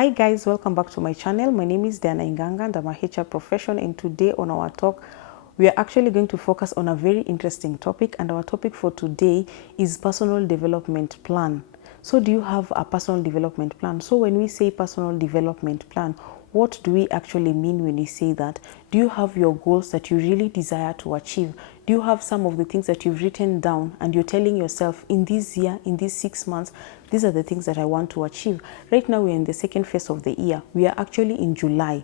Hi guys, welcome back to my channel. My name is Diana Inganga and I'm a HR professional, and today on our talk we are actually going to focus on a very interesting topic, and our topic for today is personal development plan. So do you have a personal development plan? So when we say personal development plan, what do we actually mean when we say that? Do you have your goals that you really desire to achieve? Do you have some of the things that you've written down and you're telling yourself, in this year, in these 6 months, these are the things that I want to achieve? Right now we're in the second phase of the year. We are actually in July.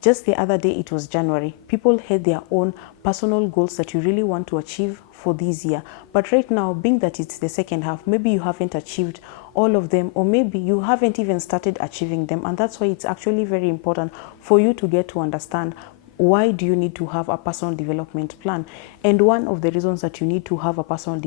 Just the other day it was January. People had their own personal goals that you really want to achieve for this year. But right now, being that it's the second half, maybe you haven't achieved all of them, or maybe you haven't even started achieving them. And that's why it's actually very important for you to get to understand, why do you need to have a personal development plan? And one of the reasons that you need to have a personal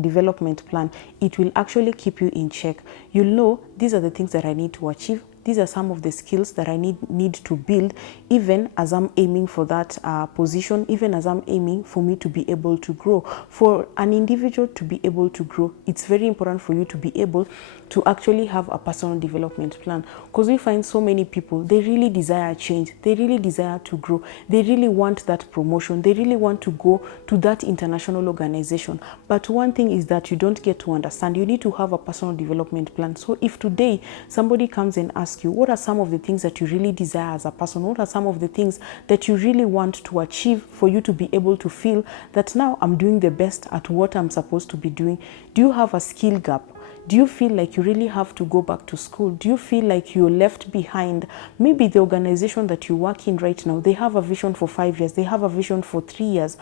development plan, it will actually keep you in check. You'll know, these are the things that I need to achieve. These are some of the skills that I need to build, even as I'm aiming for that position, even as I'm aiming for me to be able to grow. For an individual to be able to grow, it's very important for you to be able to actually have a personal development plan, because we find so many people, they really desire change, they really desire to grow, they really want that promotion, they really want to go to that international organization. But one thing is that you don't get to understand, you need to have a personal development plan. So if today somebody comes and asks you, what are some of the things that you really desire as a person? What are some of the things that you really want to achieve for you to be able to feel that now I'm doing the best at what I'm supposed to be doing? Do you have a skill gap? Do you feel like you really have to go back to school? Do you feel like you're left behind? Maybe the organization that you work in right now, they have a vision for 5 years, they have a vision for 3 years.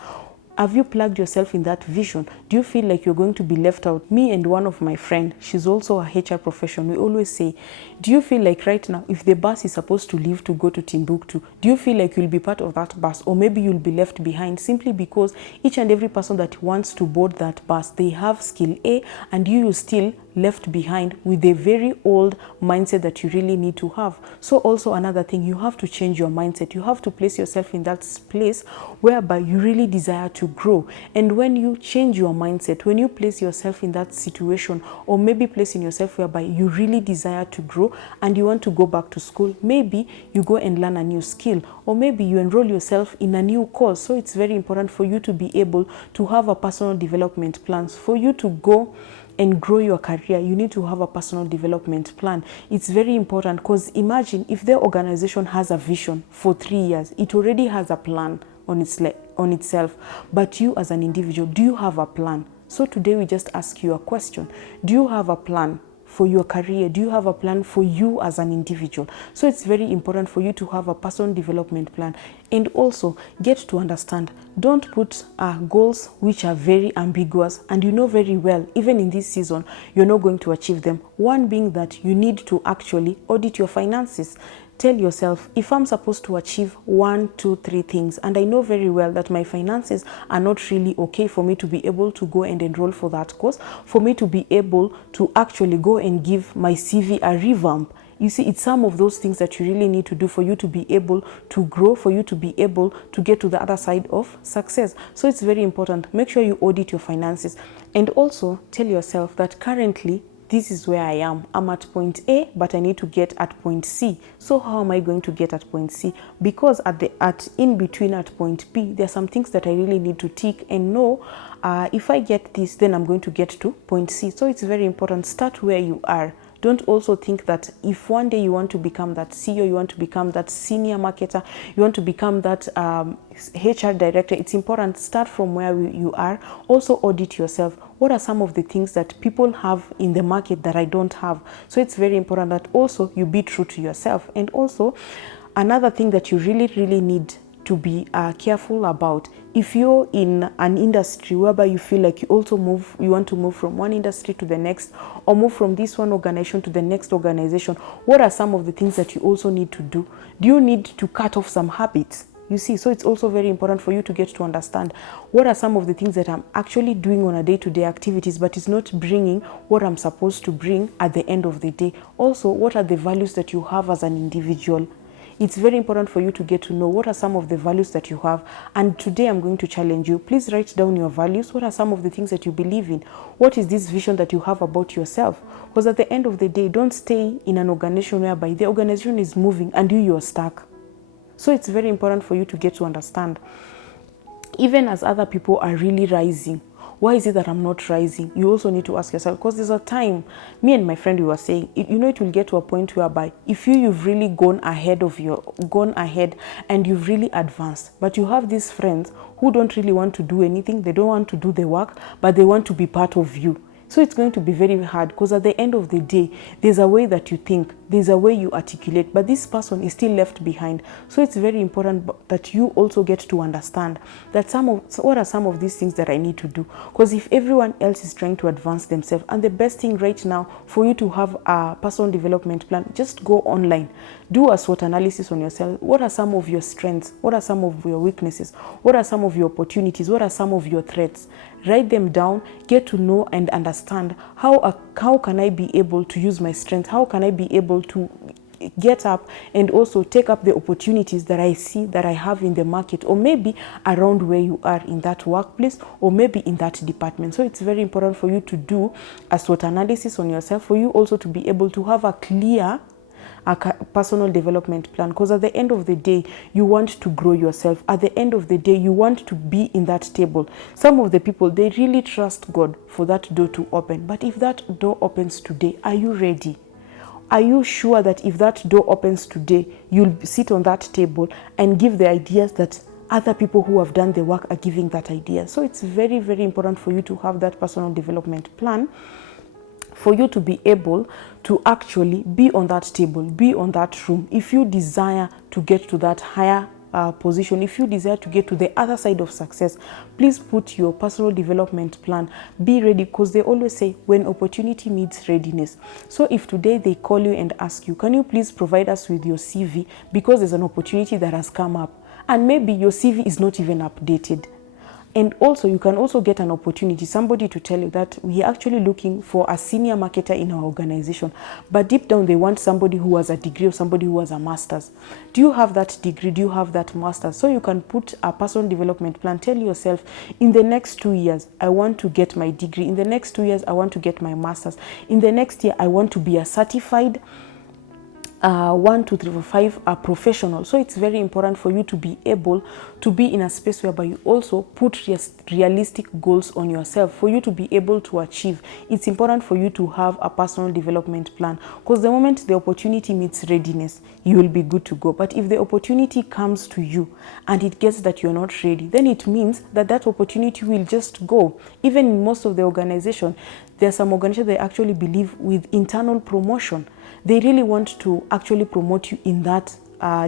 Have you plugged yourself in that vision? Do you feel like you're going to be left out? Me and one of my friends, she's also a HR professional, we always say, do you feel like right now, if the bus is supposed to leave to go to Timbuktu, do you feel like you'll be part of that bus, or maybe you'll be left behind, simply because each and every person that wants to board that bus, they have skill A, and you still left behind with a very old mindset that you really need to have. So also another thing, you have to change your mindset. You have to place yourself in that place whereby you really desire to grow. And when you change your mindset, when you place yourself in that situation, or maybe placing yourself whereby you really desire to grow and you want to go back to school, maybe you go and learn a new skill, or maybe you enroll yourself in a new course. So it's very important for you to be able to have a personal development plans. For you to go and grow your career, you need to have a personal development plan. It's very important, because imagine if the organization has a vision for 3 years, it already has a plan on itself. But you as an individual, do you have a plan? So today we just ask you a question. Do you have a plan for your career? Do you have a plan for you as an individual? So it's very important for you to have a personal development plan. And also get to understand, don't put goals which are very ambiguous, and you know very well, even in this season, you're not going to achieve them. One being that you need to actually audit your finances. Tell yourself, if I'm supposed to achieve 1, 2, 3 things, and I know very well that my finances are not really okay for me to be able to go and enroll for that course, for me to be able to actually go and give my CV a revamp. You see, it's some of those things that you really need to do for you to be able to grow, for you to be able to get to the other side of success. So it's very important. Make sure you audit your finances, and also tell yourself that currently, this is where I am. I'm at point A, but I need to get at point C. So how am I going to get at point C? Because in between at point B, there are some things that I really need to tick and know, if I get this, then I'm going to get to point C. So it's very important. Start where you are. Don't also think that if one day you want to become that CEO, you want to become that senior marketer, you want to become that HR director, it's important, start from where you are. Also audit yourself. What are some of the things that people have in the market that I don't have? So it's very important that also you be true to yourself. And also another thing that you really need to be careful about, if you're in an industry whereby you feel like you want to move from one industry to the next, or move from this one organization to the next organization, what are some of the things that you also need to do? Do you need to cut off some habits? You see, so it's also very important for you to get to understand, what are some of the things that I'm actually doing on a day-to-day activities, but it's not bringing what I'm supposed to bring at the end of the day. Also, what are the values that you have as an individual? It's very important for you to get to know what are some of the values that you have. And today I'm going to challenge you. Please write down your values. What are some of the things that you believe in? What is this vision that you have about yourself? Because at the end of the day, don't stay in an organization whereby the organization is moving and you're stuck. So it's very important for you to get to understand. Even as other people are really rising, why is it that I'm not rising? You also need to ask yourself, because there's a time, me and my friend, we were saying, it will get to a point whereby if you've really gone ahead and you've really advanced, but you have these friends who don't really want to do anything, they don't want to do the work, but they want to be part of you. So it's going to be very hard, because at the end of the day, there's a way that you think, there's a way you articulate, but this person is still left behind. So it's very important that you also get to understand that what are some of these things that I need to do. Because if everyone else is trying to advance themselves, and the best thing right now for you to have a personal development plan, just go online, do a SWOT analysis on yourself. What are some of your strengths? What are some of your weaknesses? What are some of your opportunities? What are some of your threats? Write them down, get to know and understand how can I be able to use my strength? How can I be able to get up and also take up the opportunities that I see that I have in the market, or maybe around where you are in that workplace, or maybe in that department. So it's very important for you to do a SWOT analysis on yourself, for you also to be able to have a clear personal development plan, because at the end of the day, you want to grow yourself. At the end of the day, you want to be in that table. Some of the people, they really trust God for that door to open, but if that door opens today, are you ready? Are you sure that if that door opens today, you'll sit on that table and give the ideas that other people who have done the work are giving that idea? So it's very, very important for you to have that personal development plan, for you to be able to actually be on that table, be on that room. If you desire to get to that higher position, if you desire to get to the other side of success, please put your personal development plan. Be ready, because they always say when opportunity meets readiness. So if today they call you and ask you, can you please provide us with your CV, because there's an opportunity that has come up, and maybe your CV is not even updated. And also, you can also get an opportunity, somebody to tell you that we are actually looking for a senior marketer in our organization, but deep down they want somebody who has a degree or somebody who has a master's. Do you have that degree? Do you have that master's? So you can put a personal development plan. Tell yourself, in the next 2 years, I want to get my degree. In the next 2 years, I want to get my master's. In the next year, I want to be a certified 1, 2, 3, 4, 5 are professional. So it's very important for you to be able to be in a space whereby you also put realistic goals on yourself for you to be able to achieve. It's important for you to have a personal development plan, because the moment the opportunity meets readiness, you will be good to go. But if the opportunity comes to you and it gets that you're not ready, then it means that that opportunity will just go. Even in most of the organization, there are some organizations that actually believe with internal promotion. They really want to actually promote you in that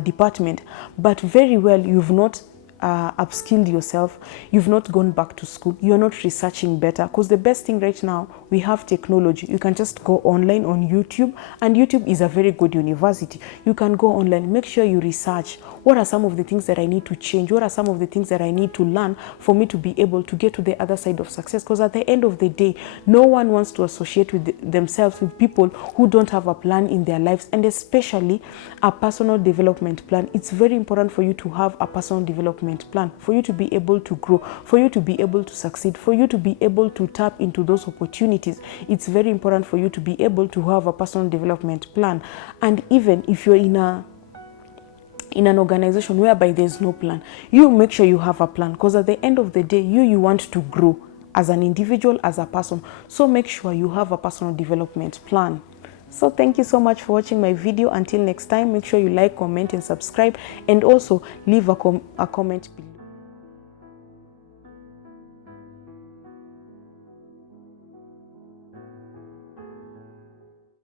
department, but very well you've not upskilled yourself, you've not gone back to school, you're not researching better. Because the best thing right now, we have technology. You can just go online on YouTube, and YouTube is a very good university. You can go online, make sure you research. What are some of the things that I need to change? What are some of the things that I need to learn for me to be able to get to the other side of success? Because at the end of the day, no one wants to associate with themselves with people who don't have a plan in their lives, and especially a personal development plan. It's very important for you to have a personal development plan, for you to be able to grow, for you to be able to succeed, for you to be able to tap into those opportunities. It's very important for you to be able to have a personal development plan. And even if you're in an organization whereby there's no plan, you make sure you have a plan, because at the end of the day, you want to grow as an individual, as a person. So make sure you have a personal development plan. So thank you so much for watching my video. Until next time, make sure you like, comment, and subscribe, and also leave a comment below.